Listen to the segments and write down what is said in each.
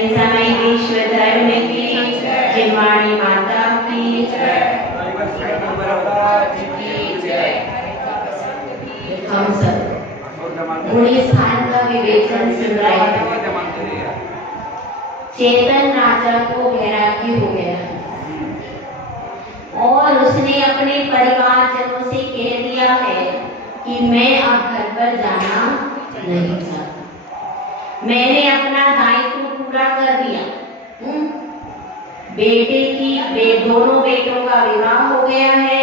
अहिंसामय विश्व धर्म की जिनवाणी माता की हम सब गुणी स्थान का विवेचन सुन रहे हैं। चेतन राजा को वैराग्य हो गया और उसने अपने परिवारजनों से कह दिया है कि मैं अब घर पर जाना नहीं चाहता। मैंने अपना दायित्व पूरा कर दिया। दोनों बेटों का विवाह हो गया है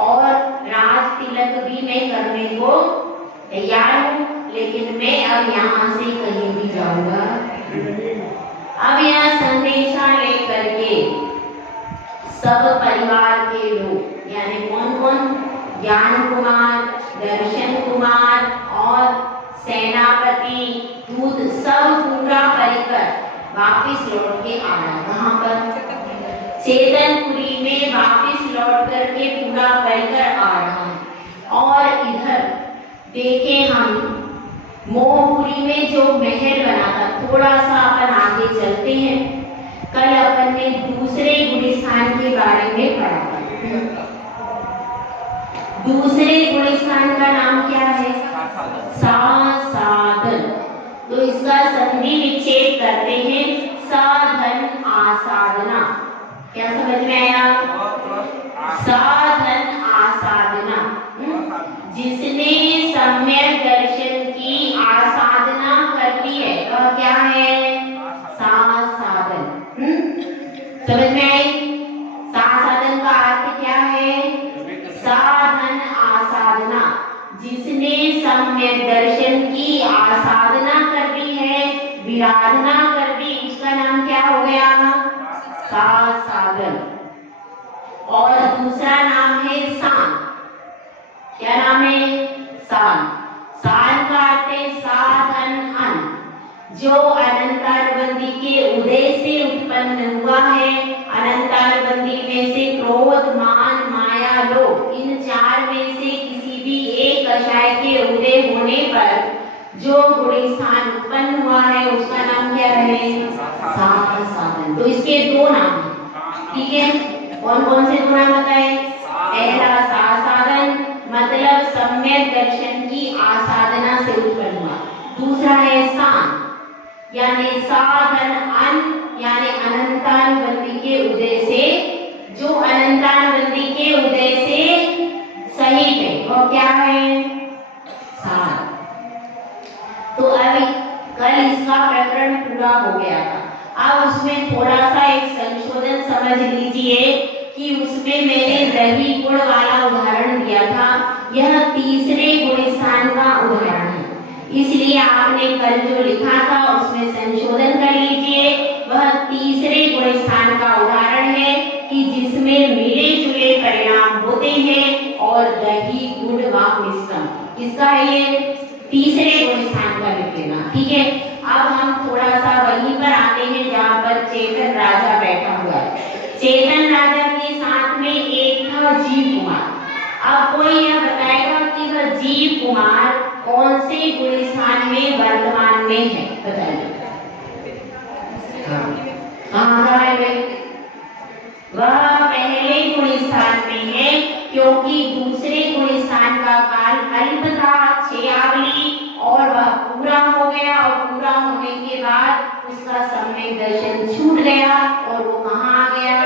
और राज तिलक भी मैं करने को तैयार हूँ, लेकिन मैं अब यहाँ से कहीं भी जाऊंगा। अब यहाँ संदेशा लेकर के सब परिवार के लोग यानी कौन कौन, ज्ञान कुमार, दर्शन कुमार और सेनापति दूत सब पूरा परिकर वापिस लौट के आ रहा। कहाँ पर? चेतनपुरी में वापिस लौट करके पूरा परिकर आ रहा। और इधर देखें हम मोहपुरी में जो महल बना था, थोड़ा सा अपन आगे चलते हैं। कल अपन ने दूसरे गुलिस्तान के बारे में पढ़ा। दूसरे गुलिस्तान का नाम क्या है? साधन। तो इसका संधि विच्छेद करते हैं, साधन आसाधना। क्या समझ में आया? साधन आसाधना। जिसने सम्यक दर्शन की आसाधना करती है वह क्या है? साधन। समझ में आई? साधन का अर्थ क्या है? साधन आसाधना। जिसने सम्यक दर्शन की आसाधना कर दी है, विराधना कर दी, उसका नाम क्या हो गया? साधन। और दूसरा नाम है सान। क्या नाम है? सान। सान का अर्थ है साधन अन, जो अनंतानुबंधी के उदय से उत्पन्न हुआ है। अनंतानुबंधी में से क्रोध, मान, माया, लोभ, इन चार में से किसी भी एक कषाय के उदय होने पर जो गुणी स्थान उत्पन्न हुआ है उसका नाम क्या है? साधन। तो इसके दो नाम हैं, ठीक है? कौन कौन से दो नाम बताए? पहला साधन मतलब सम्यक दर्शन की आसाधना से उत्पन्न हुआ। दूसरा है सान यानी साधन अन यानी अनंतानुबंधी के उदय से, जो अनंतानुबंधी के उदय से सहित है वो क्या है? सान। तो अभी कल इसका प्रकरण पूरा हो गया था। अब उसमें थोड़ा सा एक संशोधन समझ लीजिए कि उसमें मैंने दही गुड़ वाला उदाहरण दिया था, यह तीसरे गुण स्थान का उदाहरण है। इसलिए आपने कल जो लिखा था उसमें संशोधन कर लीजिए। वह तीसरे गुण स्थान का उदाहरण है कि जिसमें मिले जुले परिणाम होते हैं और दही गुड़ व मिश्रण, किसका है ये? तीसरे गुण स्थान का लिख लेना, ठीक है? अब हम थोड़ा सा वहीं पर आते हैं जहाँ पर चेतन राजा बैठा हुआ है। चेतन राजा के साथ में एक था जीव कुमार। अब कोई यह बताएगा कि वह जीव कुमार कौन से गुण स्थान में वर्तमान में है? बताइए। कहाँ है? वह पहले गुण स्थान में है, क्योंकि दूसरे गुण स्थान का काल अल्प था, छयावली, और वह पूरा हो गया। और पूरा होने के बाद उसका सम्यक दर्शन छूट गया और वो कहाँ आ गया?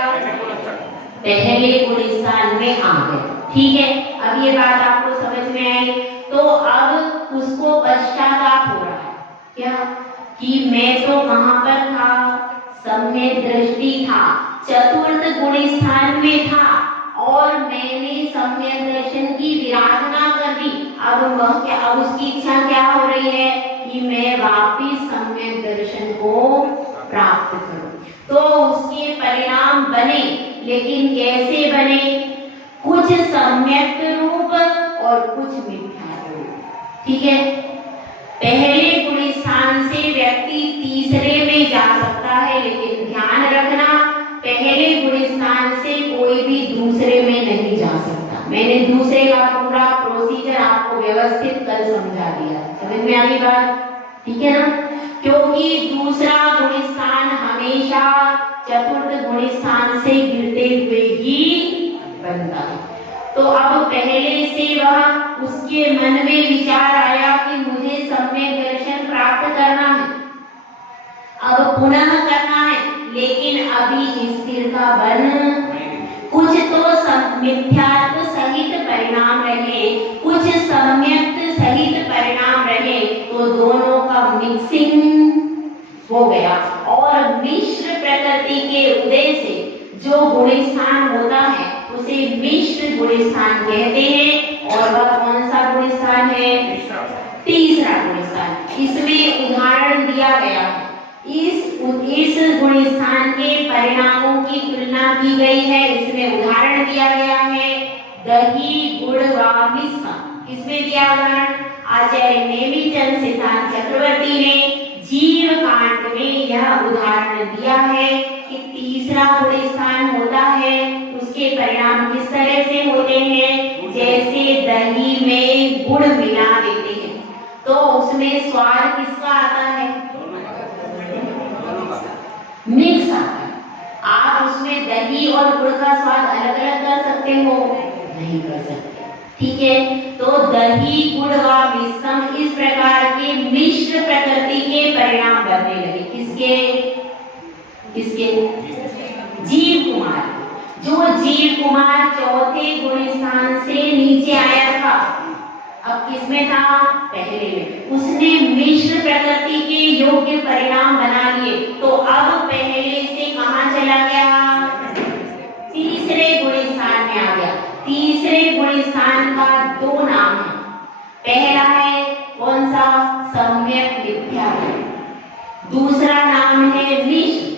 पहले गुण स्थान में आ गया, ठीक है? अब ये बात आपको समझ में आई। तो अब उसको पश्चाताप हो रहा है क्या कि मैं तो कहाँ पर था? सम्यक दृष्टि था, चतुर्थ गुण स्थान में था और मैंने सम्यक दर्शन की विराधना कर दी। अब उसकी इच्छा क्या हो रही है कि मैं वापिस सम्यक दर्शन को प्राप्त करूं। तो उसके परिणाम बने, लेकिन कैसे बने? कुछ सम्यक रूप और कुछ मिथ्या रूप, ठीक है? पहले गुण स्थान से व्यक्ति तीसरे में जा सकता है, लेकिन ध्यान रखना पहले गुण स्थान से कोई भी दूसरे में नहीं जा सकता। मैंने दूसरे का पूरा प्रोसीजर आपको व्यवस्थित कल समझा दिया। समझ में आ गई बात? ठीक है ना? क्योंकि दूसरा गुण स्थान चतुर्थ गुण स्थान से गिरते हुए ही बनता है। तो अब पहले से वह उसके मन में विचार आया कि मुझे सम्यक दर्शन प्राप्त करना है, अब पुनः करना है, लेकिन अभी स्थिरता बन कुछ तो मिथ्यात्व सहित परिणाम रहे, कुछ सम्यक सहित परिणाम रहे, तो दोनों का मिक्सिंग हो गया और मिश्र प्रकृति के उदय से जो गुण स्थान होता है उसे मिश्र गुण स्थान कहते हैं। और वह कौन सा गुण स्थान है? तीसरा गुण स्थान। इसमें उदाहरण दिया गया है, इस गुण स्थान के परिणामों की तुलना की गई है। इसमें उदाहरण दिया गया है दही गुड़ व मिश्रण। किसमें दिया उदाहरण? आचार्य नेमिचंद सिद्धांत चक्रवर्ती ने जीव कांड में यह उदाहरण दिया है कि तीसरा गुण स्थान होता है, उसके परिणाम किस तरह से होते हैं? जैसे दही में गुड़ मिला देते हैं तो उसमें स्वाद किसका आता है? मिक्स आता है। आप उसमें दही और गुड़ का स्वाद अलग अलग कर सकते हो? नहीं कर सकते। ठीक है, तो दही गुड़ व मिश्रम इस प्रकार के मिश्र प्रकृति के परिणाम बनने लगे। किसके? किसके? जीव कुमार। जो जीव कुमार चौथे गुण स्थान से नीचे आया था, अब किसमें था? पहले में। उसने मिश्र प्रकृति के योग्य परिणाम बना लिए, तो अब पहले से कहां चला गया? तीसरे गुण स्थान में आ गया। तीसरे गुण स्थान का दो नाम है। पहला है कौन सा? सम्यक मिथ्या। दूसरा नाम है मिश्र।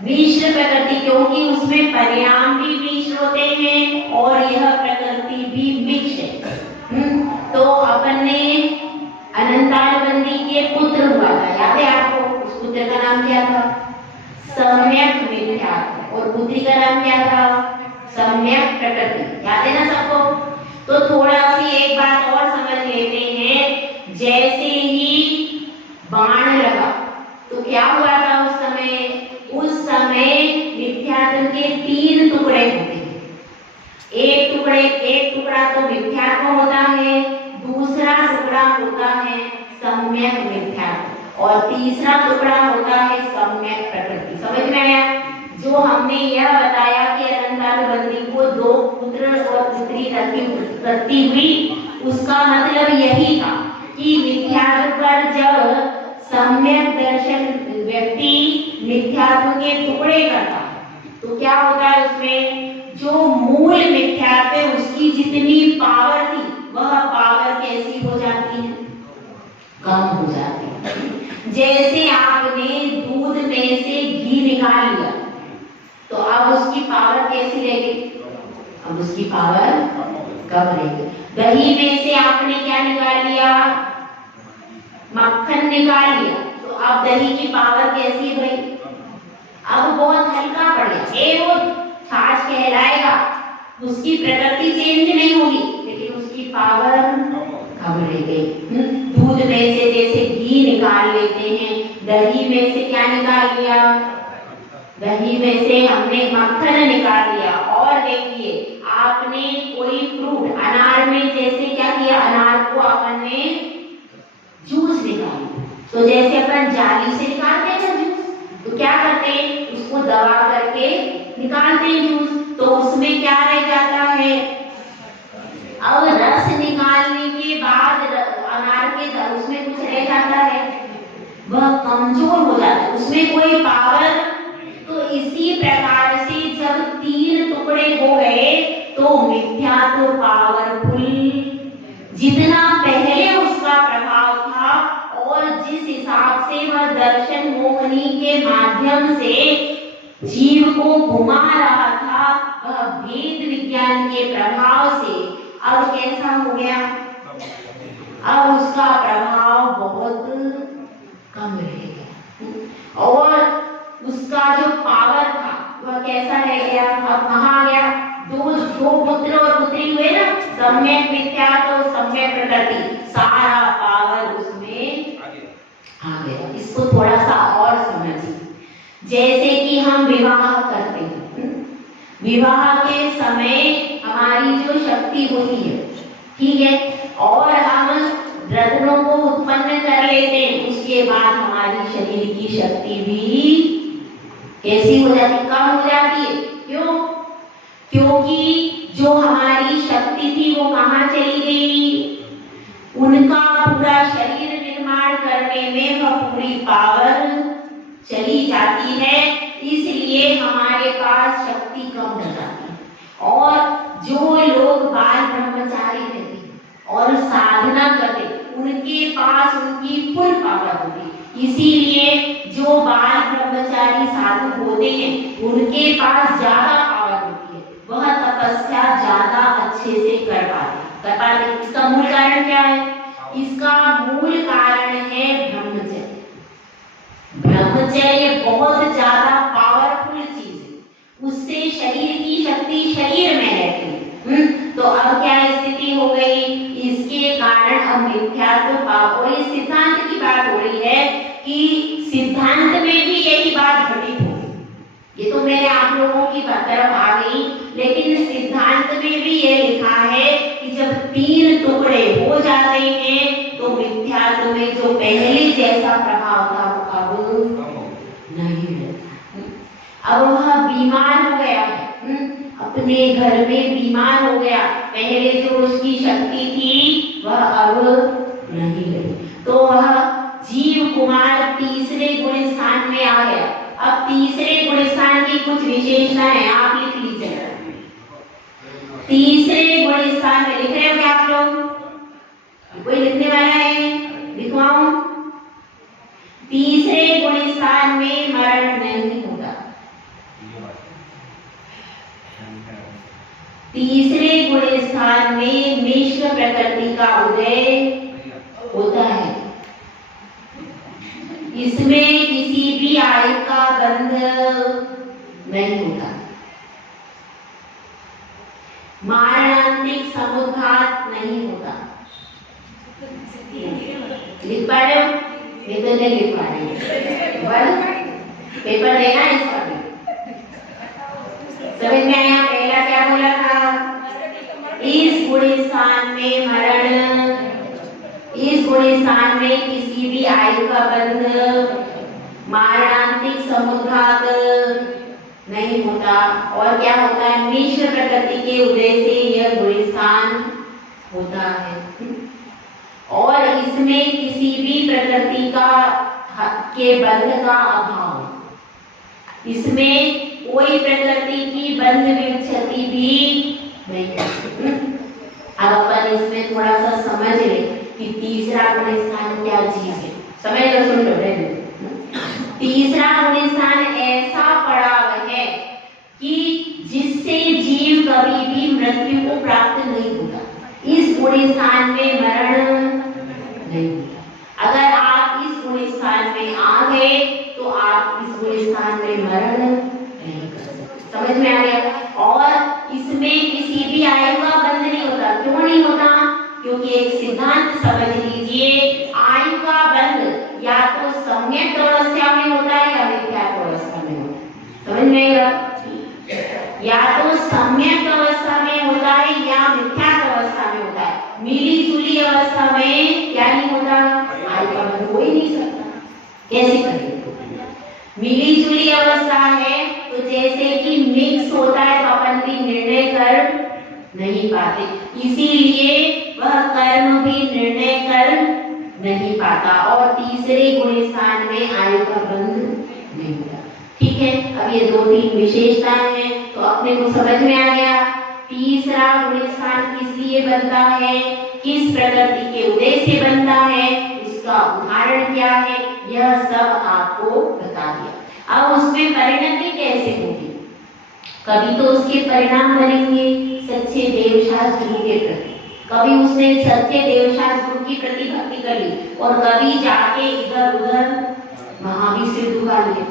मिश्र प्रकृति, क्योंकि उसमें परिणाम भी मिश्र होते हैं और यह प्रकृति भी मिक्स है। तो अपन ने अनंतालबंदी के पुत्र हुआ था, याद है आपको? उस पुत्र का नाम क्या था? सम्यक मिथ्या। और पुत्री का नाम क्या था? सम्यक प्रकृति। याद है ना सबको? तो थोड़ा सी एक बात और समझ लेते हैं। जैसे ही बाण लगा तो क्या हुआ था उस समय? उस समय मिथ्यात्व के तीन टुकड़े होते हैं। एक टुकड़ा तो मिथ्यात्व होता है, दूसरा टुकड़ा होता है सम्यक मिथ्यात्व और तीसरा टुकड़ा होता है सम्यक प्रकृति। समझ में आया? जो हमने यह बताया कि अनंतानुबंधी को दो पुत्र और पुत्री उत्पत्ति हुई, उसका मतलब यही था कि मिथ्यात्व पर जब सम्यक दर्शन व्यक्ति मिथ्यात्व के टुकड़े करता है तो क्या होता है? उसमें जो मूल मिथ्यात्व है उसकी जितनी पावर थी वह पावर कैसी हो जाती है? कम हो जाती है। जैसे आपने दूध में से घी निकाल लिया तो अब उसकी पावर कैसी रहेगी? अब उसकी पावर कम रहेगी। दही में से आपने क्या निकाल लिया? मक्खन निकाल लिया तो अब दही की पावर कैसी भाई? अब बहुत हल्का पड़ गया, वो छाछ कहलाएगा। उसकी प्रकृति चेंज नहीं होगी लेकिन उसकी पावर कम रह गई। दूध में से जैसे घी निकाल लेते हैं, दही में से क्या निकाल लिया? दही में से हमने मक्खन निकाल लिया। और देखिए आपने कोई फ्रूट, अनार में जैसे क्या किया? अनार को अपन ने जूस निकाल लिया। तो जैसे अपन जाली से निकालते हैं ना जूस, तो क्या करते हैं? उसको दबा करके निकालते हैं जूस, तो उसमें क्या रह जाता है? अब रस निकालने के बाद अनार के उसमें कुछ रह जाता है, वह कमजोर हो जाता है, उसमें कोई पावर। तो इसी प्रकार से जब तीन टुकड़े हो गए तो मिथ्यात्व पावरफुल, जितना पहले उसका प्रभाव था और जिस हिसाब से वह दर्शन मोहनी के माध्यम से जीव को घुमा रहा था, वह भेद विज्ञान के प्रभाव से अब कैसा हो गया? अब उसका प्रभाव बहुत कम रह गया और उसका जो पावर था वह कैसा रह गया? अब कहाँ गया? दो पुत्र और पुत्री हुए ना, सम्यक मिथ्या तो सम्यक प्रकृति, सारा पावर उसमें आ गया। इसको थोड़ा सा और समझिए। जैसे कि हम विवाह करते हैं, विवाह के समय हमारी जो शक्ति होती है, ठीक है, और हम रत्नों को उत्पन्न कर लेते हैं, उसके बाद हमारी शरीर की शक्ति भी कैसी हो जाती, कम हो जाती है। क्यों? क्योंकि जो हमारी शक्ति थी वो कहाँ चली गई, उनका पूरा शरीर निर्माण करने में वह पूरी पावर चली जाती है, इसलिए हमारे पास शक्ति कम हो जाती है। और जो लोग बाल ब्रह्मचारी रहते हैं और साधना करते, उनके पास उनकी फुल पावर होती। इसीलिए जो बाल ब्रह्मचारी साधु होते हैं उनके पास ज्यादा पावर होती है, वह तपस्या ज्यादा अच्छे से कर पाते। इसका मूल कारण क्या है? इसका मूल कारण है ब्रह्मचर्य। ब्रह्मचर्य बहुत ज्यादा पावरफुल चीज है, उससे शरीर की शक्ति शरीर में रहती है। तो अब क्या स्थिति हो गई, इसके कारण अब मिथ्यात्व पाप, और इस सिद्धांत की बात हो रही है कि सिद्धांत में भी यही बात घटित होगी। ये तो मैंने आप लोगों की तरफ आ गई, लेकिन सिद्धांत में भी ये लिखा है कि जब 3 टुकड़े हो जाते हैं तो मिथ्यात्व में जो पहले जैसा प्रभाव था वो अब नहीं रहता। अब वह बीमार हो गया है, अपने घर में बीमार हो गया, पहले जो उसकी शक्ति थी वह अब नहीं रही, तो वह जीव कुमार तीसरे गुण स्थान में आ गया। अब तीसरे गुण स्थान की कुछ विशेषताएं आप लिख लीजिए। तीसरे गुण स्थान में लिख रहे हो क्या आप लोग? कोई लिखने वाला है? लिखवाऊं? तीसरे गुण स्थान में मरण नहीं होता। तीसरे गुण स्थान में मिश्र प्रकृति का उदय होता है। इसमें किसी भी आयु का बंध नहीं होता। मारणांतिक समुद्घात नहीं होता। लिख पा रहे हो? ये तो नहीं लिख पा रहे, पेपर देना है इसका भी। समझ में आया? पहला क्या बोला था? इस गुण स्थान में मरण, इस गुण स्थान में किसी भी आयु का बंध, मारणांतिक समुद्घात नहीं होता। और क्या होता है? मिश्र प्रकृति के उदय से यह गुण स्थान होता है। और इसमें किसी भी प्रकृति का के बंध का अभाव, इसमें कोई प्रकृति की बंध विच्छति भी नहीं। अब अपन इसमें थोड़ा सा समझ ले कि तीसरा गुण स्थान क्या चीज है। समझ लो, सुन लो। तीसरा गुण स्थान ऐसा पड़ाव है कि जिससे जीव कभी भी मृत्यु को प्राप्त नहीं होता। इस गुण स्थान में मरण नहीं होता। अगर आप इस गुण स्थान में आ गए तो आप इस गुण स्थान में मरण नहीं कर सकते। समझ में आ गया? और इसमें किसी भी आयु का बंध नहीं होता। क्यों नहीं होता? क्योंकि एक सिद्धांत समझ लीजिए, आयु का बंध या तो सम्यक अवस्था में होता है या मिथ्यात्व अवस्था में होता है। समझ में आएगा? या तो सम्यक अवस्था में होता है या मिथ्यात्व अवस्था में होता है। मिली जुली अवस्था में क्या नहीं होता? आयु का बंध हो ही नहीं सकता। कैसे करें? मिली जुली अवस्था है तो जैसे कि मिक्स होता है तो अपन भी निर्णय कर नहीं पाते, इसीलिए वह कर्म भी निर्णय कर नहीं पाता। और तीसरे गुण स्थान में आयु का बंध नहीं होता। ठीक है, अब ये 2-3 विशेषताएं हैं तो अपने को समझ में आ गया तीसरा गुण स्थान किस लिए बनता है, किस प्रकृति के उदय से बनता है, उसका उदाहरण क्या है, यह सब आपको बता दिया। अब उसमें परिणति कैसे होगी? कभी तो उसके परिणाम बनेंगे सच्चे देवशास्त्र गुरु के प्रति, कभी उसने सच्चे देवशास्त्र गुरु की प्रति भक्ति कर ली और कभी जाके इधर उधर वहां भी सिर दुखा लिया,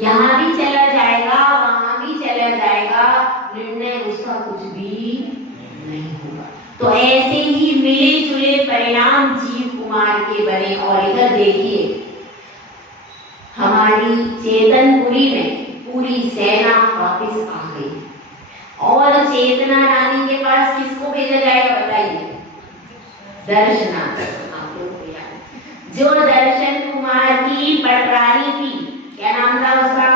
यहाँ भी चला जाएगा वहां भी चला जाएगा, निर्णय उसका कुछ भी नहीं होगा। तो ऐसे ही मिले जुले परिणाम जीव कुमार के बने। और इधर देखिए, हमारी चेतनपुरी में पूरी सेना वापस आ गई और चेतना रानी के पास किसको भेजा जाएगा बताइए? दर्शना। आप लोगों को याद जो दर्शन कुमार की पटरानी थी, क्या नाम था उसका?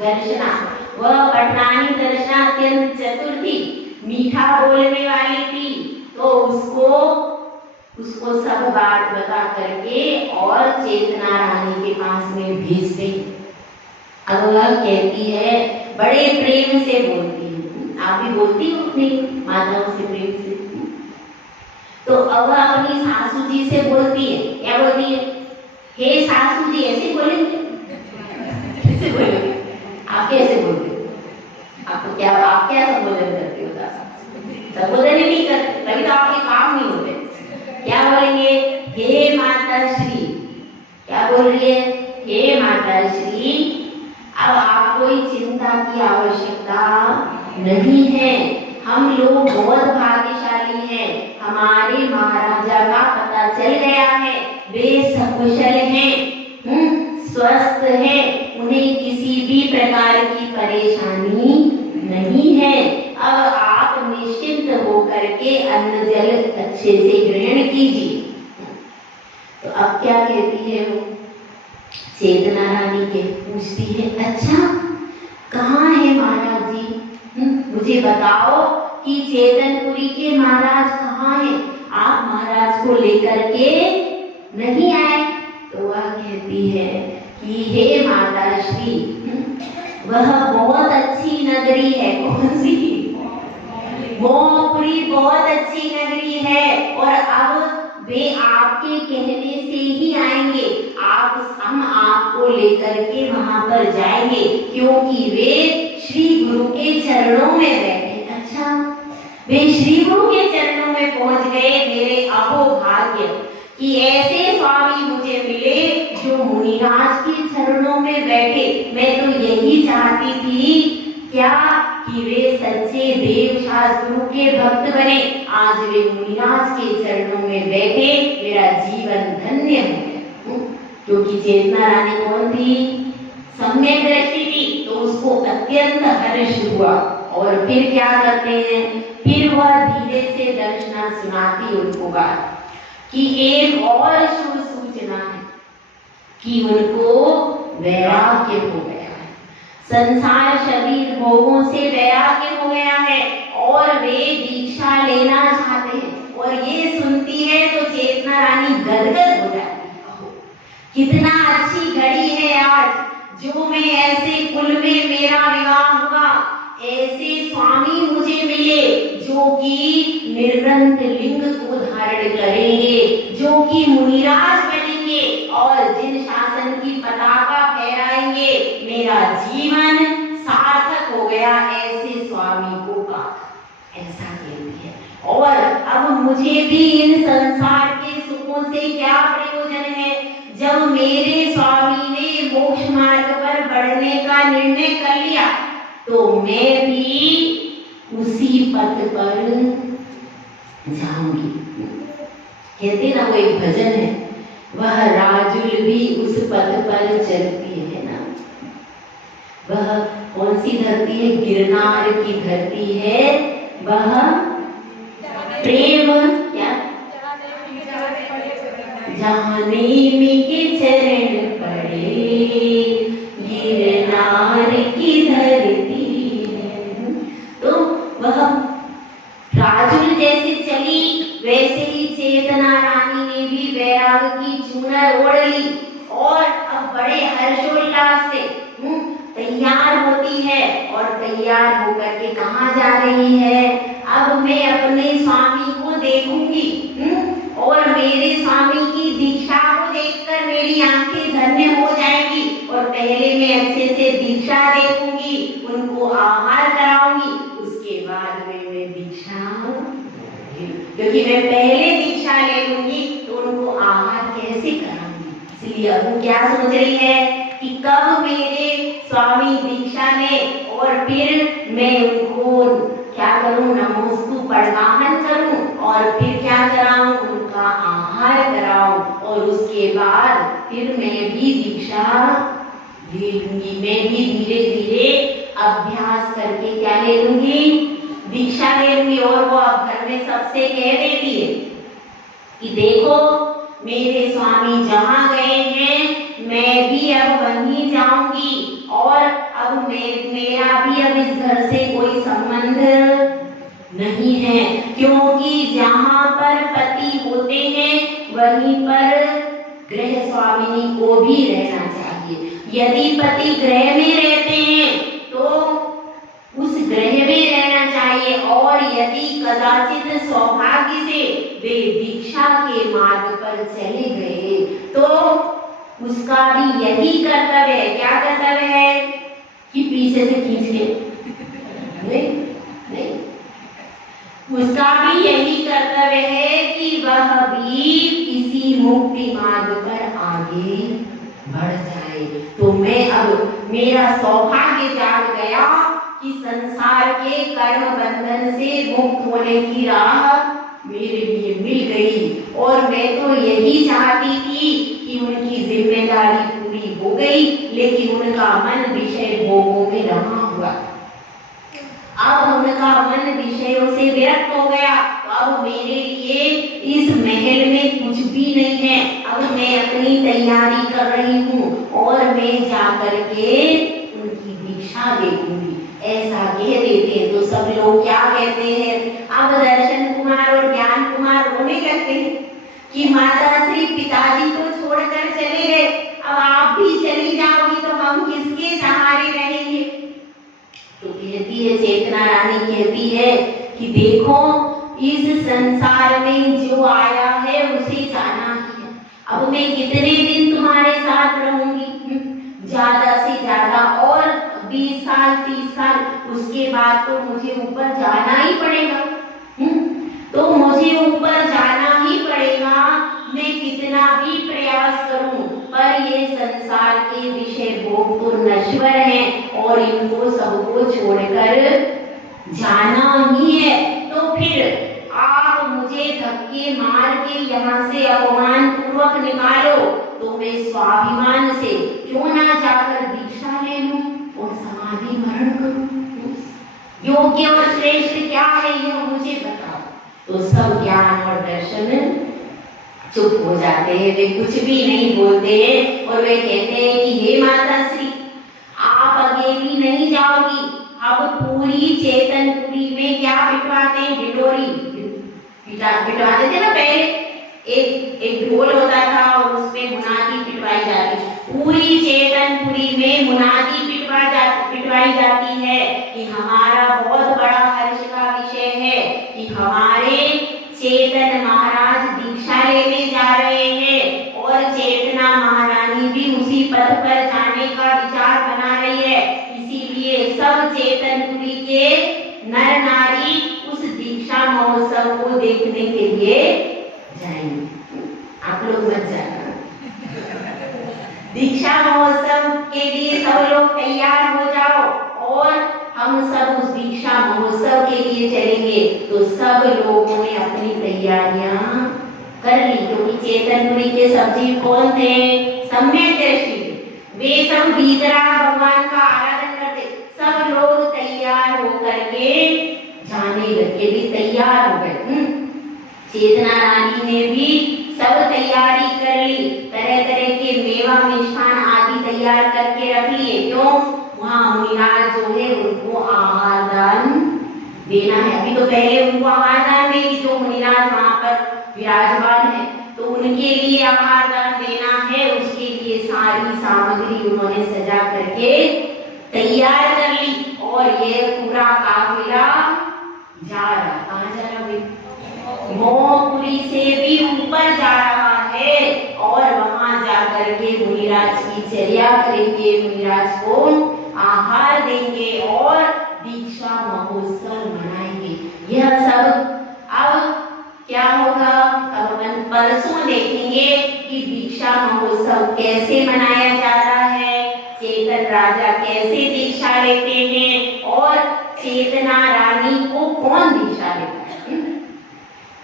दर्शना। वह पटरानी दर्शना अत्यंत चतुर थी, मीठा बोलने वाली थी, तो उसको सब बात बता करके और चेतना रानी के पास में भेज दी। अब वह कहती है, बड़े प्रेम से बोलती है, आप भी बोलती हो अपनी माताओं से प्रेम से? तो अब अपनी सासू जी से बोलती है, क्या बोलती है? हे सासू जी, ऐसे बोलेंगे? कैसे बोलेंगे? आप कैसे बोलते हो? आपको क्या, आप क्या संबोधन करते हो? संबोधन ही नहीं करते, तभी तो आपके काम नहीं होते। क्या बोलेंगे? हे माता श्री। क्या बोल रही है? हे माता श्री, अब आपको कोई चिंता की आवश्यकता नहीं है, हम लोग बहुत भाग्यशाली हैं, हमारे महाराजा का पता चल गया है, वे सकुशल हैं, स्वस्थ हैं, उन्हें किसी भी प्रकार की परेशानी नहीं है। अब आप निश्चिंत होकर के अन्न जल अच्छे से ग्रहण कीजिए। तो अब क्या कहती है वो? चेतना रानी के पूछती है, अच्छा कहाँ है महाराज जी? मुझे बताओ कि चेतनपुरी के महाराज कहाँ हैं? आप महाराज को लेकर के नहीं आए? तो वह कहती है कि हे माता श्री, वह बहुत अच्छी नगरी है। कौन सी? मोहपुरी बहुत अच्छी नगरी है, और अब वे आपके कहने से ही आएंगे। हम आपको लेकर के वहां पर जाएंगे, क्योंकि वे श्री गुरु के चरणों में बैठे। अच्छा, वे श्री गुरु के चरणों में पहुंच गए। मेरे अहो भाग्य कि ऐसे स्वामी मुझे मिले जो मुनिराज के चरणों में बैठे। मैं तो यही चाहती थी क्या कि वे सच्चे देव शास्त्रों के भक्त बने। आज वे मुनिराज के चरणों में बैठे, मेरा जीवन धन्य हो गया। क्योंकि चेतना रानी कौन थी? सम्यक दृष्टि थी, तो उसको अत्यंत हर्ष हुआ। और फिर क्या करते हैं? फिर वह धीरे से दर्शना सुनाती उनको बात कि एक और शुभ सूचना है कि उनको वैराग्य हो गया है, संसार शरीर भोगों से वैराग्य हो गया है और वे दीक्षा लेना चाहते हैं। और ये सुनती है तो चेतना रानी गदगद हो जाती है। कितना अच्छी घड़ी है आज, जो मैं ऐसे कुल में मेरा विवाह हुआ, ऐसे स्वामी मुझे मिले जो कि निर्ग्रंथ लिंग को धारण करेंगे, जो कि मुनिराज बनेंगे और जिन शासन की पताका फहराएंगे। मेरा जीवन सार्थक हो गया ऐसे स्वामी को पाकर, ऐसा कहती है। और अब मुझे भी इन संसार के सुखों से क्या प्रयोजन है, जब मेरे स्वामी ने मोक्ष मार्ग पर बढ़ने का निर्णय कर लिया, तो मैं भी उसी पथ पर जाऊंगी। कहते ना, वो एक भजन है, वह राजुल भी उस पथ पर चलती है ना। वह कौन सी धरती है? गिरनार की धरती है। वह प्रेम क्या? जहाँ नेम के चरण पड़े, गिरनार की धरती है। तो वह राजुल जैसे चली, वैसे ही चेतना रानी ने भी वैराग की चूनर ओढ़ ली और अब बड़े हर्षोल्लास से तैयार होती है। और तैयार होकर के कहाँ जा रही है? अब मैं अपने स्वामी को देखूंगी और मेरे स्वामी की दीक्षा को देखकर मेरी आंखें धन्य हो जाएंगी। और पहले मैं अच्छे से दीक्षा देखूंगी, उनको आहार कराऊंगी, उसके बाद मैं दीक्षा, क्योंकि मैं पहले दीक्षा ले लूंगी तो उनको आहार कैसे कराऊंगी। इसलिए अब वो क्या सोच रही है कि कब मेरे स्वामी दीक्षा ले और फिर मैं उनको क्या करूं? नमोस्तु पढ़वाहन करूं और फिर क्या कराऊं? उनका आहार कराऊं और उसके बाद फिर मैं भी दीक्षा ले लूंगी। मैं भी धीरे धीरे अभ्यास करके क्या ले लूंगी, दीक्षा ले लूंगी। और वो अब घर में सबसे कह देती है कि देखो मेरे स्वामी जहाँ गए हैं मैं भी अब वहीं जाऊंगी, और अब मेरा भी अब इस घर से कोई संबंध नहीं है, क्योंकि जहाँ पर पति होते हैं वहीं पर गृह स्वामिनी को भी रहना चाहिए। यदि पति गृह में रहते हैं तो उस गृह में रहना चाहिए, और यदि कदाचित सौभाग्य से वे दीक्षा के मार्ग पर चले गए तो उसका भी यही कर्तव्य है। क्या कर्तव्य है कि पीछे से खींच के नहीं, उसका भी यही कर्तव्य है कि वह भी किसी मुक्ति मार्ग पर आगे बढ़ जाए। तो मैं अब मेरा सौभाग्य जाग गया कि संसार के कर्म बंधन से मुक्त होने की राह मेरे लिए मिल गई, और मैं तो यही चाहती थी कि उनकी जिम्मेदारी पूरी हो गई, लेकिन उनका मन विषय भोगों में रहा हुआ। अब उनका मन विषयों से विरक्त हो गया, तो अब मेरे लिए इस महल में कुछ भी नहीं है। अब मैं अपनी तैयारी कर रही हूँ और मैं जाकर के उनकी दीक्षा देखूंगी, ऐसा कह देते हैं। तो सब लोग क्या कहते हैं, अब दर्शन कुमार और ज्ञान कुमार रोने लगते हैं कि माता श्री पिताजी तो छोड़कर चले गए, अब आप भी चली जाओगी तो हम किसके सहारे रहेंगे। तो कहती है, चेतना रानी कहती है कि देखो इस संसार में जो आया है उसे जाना ही है। अब मैं कितने दिन तुम्हारे साथ रहूंगी, ज्यादा से ज्यादा और 20 साल 30 साल, उसके बाद तो मुझे ऊपर जाना ही पड़ेगा। तो मुझे ऊपर जाना ही पड़ेगा, मैं कितना भी प्रयास करूं, पर ये संसार के विषय भोग तो नश्वर हैं और इनको सबको छोड़कर जाना ही है। तो फिर आप मुझे धक्के मार के यहाँ से अपमान पूर्वक निकालो तो मैं स्वाभिमान से क्यों ना जाकर दीक्षा ले लूं और समाधि मरण करूं। योग्य और श्रेष्ठ क्या है यह मुझे बताओ। तो सब ज्ञान और दर्शन चुप हो जाते हैं, वे कुछ भी नहीं बोलते हैं, और वे कहते हैं कि हे माता श्री आप अकेली नहीं जाओगी, अब पूरी चेतनपुरी में क्या पिटवाते हैं, ढिंढोरी पिटवाते थे ना पहले, एक ढोल होता था और उसमें मुनादी पिटवाई जाती। पूरी चेतनपुरी में मुनादी पिटवाई जाती है कि हमारा बहुत बड़ा हर्ष का विषय है कि हमारे चेतन महाराज दीक्षा लेने जा रहे हैं, और चेतना महारानी भी उसी पथ पर जाने का विचार बना रही है। इसीलिए सब चेतनपुरी के नर नारी उस दीक्षा महोत्सव को देखने के लिए जाएंगे। आप लोग मत जाना। दीक्षा महोत्सव के लिए सब लोग तैयार हो जाओ, और हम सब उस दीक्षा महोत्सव के लिए चलेंगे। तो सब लोगों ने अपनी तैयारियां कर ली, क्योंकि चेतनपुरी के सब जीव कौन थे, सम्यक दृष्टि, वे सब वीतराग भगवान का आराधन करते। सब लोग तैयार होकर के जाने लगे, भी तैयार हो गए। चेतना रानी ने भी सब तैयारी कर ली, तरह तरह के मेवा मिष्ठान आदि तैयार करके रख लिए। क्यों, वहाँ मुनिराज जो है उनको आहार दान देना है। अभी तो पहले उनको आहार दान देगी जो मुनिराज वहाँ पर विराजमान है, तो उनके लिए आहार दान देना है। उसके लिए सारी सामग्री उन्होंने सजा करके तैयार कर ली, और ये पूरा काफिला जा रहा, कहाँ जा रहा है, मोहपुरी से भी ऊपर जा रहा है, और वहां जाकर के मुनिराज की चर्या करेंगे, मुनिराज को आहार देंगे और दीक्षा महोत्सव मनाएंगे। यह सब अब क्या होगा, अब अपन परसों देखेंगे कि दीक्षा महोत्सव कैसे मनाया जा रहा है, चेतन राजा कैसे दीक्षा लेते हैं, और चेतना रानी को कौन दीक्षा लेता है।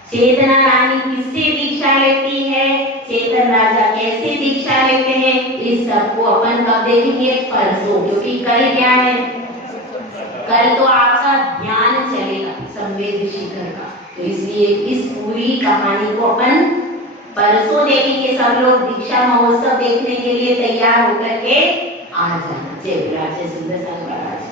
चेतना रानी किससे दीक्षा लेती है, चेतन राजा कैसे दीक्षा लेते हैं, इस सब को अपन कब देखेंगे, परसों, क्योंकि कल क्या है, कल तो आपका ध्यान चलेगा संवेद शिखर का, तो इसलिए इस पूरी कहानी को अपन परसों देखेंगे। सब लोग दीक्षा महोत्सव देखने के लिए तैयार होकर के आ जाना। जय विराट, जय सुंदर संघ महाराज।